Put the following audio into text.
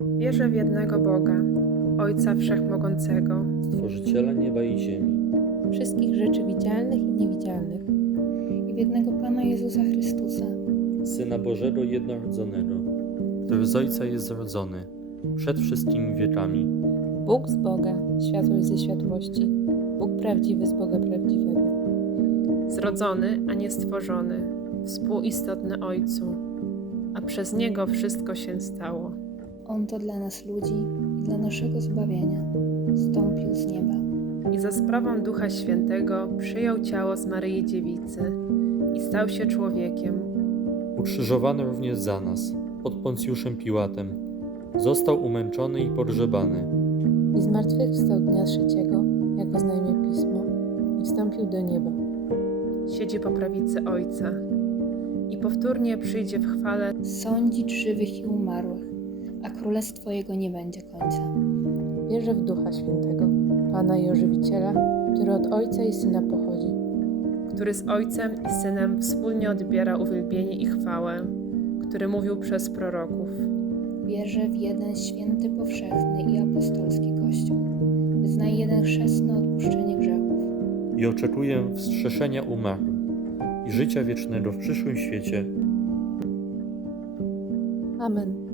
Wierzę w jednego Boga, Ojca Wszechmogącego, Stworzyciela nieba i ziemi, wszystkich rzeczy widzialnych i niewidzialnych, i w jednego Pana Jezusa Chrystusa, Syna Bożego jednorodzonego, który z Ojca jest zrodzony, przed wszystkimi wiekami, Bóg z Boga, światłość ze światłości, Bóg prawdziwy z Boga prawdziwego, zrodzony, a nie stworzony, współistotny Ojcu, a przez Niego wszystko się stało. On to dla nas ludzi i dla naszego zbawienia stąpił z nieba. I za sprawą Ducha Świętego przyjął ciało z Maryi Dziewicy i stał się człowiekiem. ukrzyżowany również za nas, pod Poncjuszem Piłatem, został umęczony i pogrzebany, i zmartwychwstał dnia trzeciego, jak oznajmia Pismo, i wstąpił do nieba. Siedzi po prawicy Ojca i powtórnie przyjdzie w chwale Sądzić żywych i umarłych, a królestwo Jego nie będzie końca. Wierzę w Ducha Świętego, Pana i Ożywiciela, który od Ojca i Syna pochodzi, który z Ojcem i Synem wspólnie odbiera uwielbienie i chwałę, który mówił przez proroków. Wierzę w jeden święty, powszechny i apostolski Kościół. Wyznaję jeden chrzest na odpuszczenie grzechów. i oczekuję wskrzeszenia umarłych i życia wiecznego w przyszłym świecie. Amen.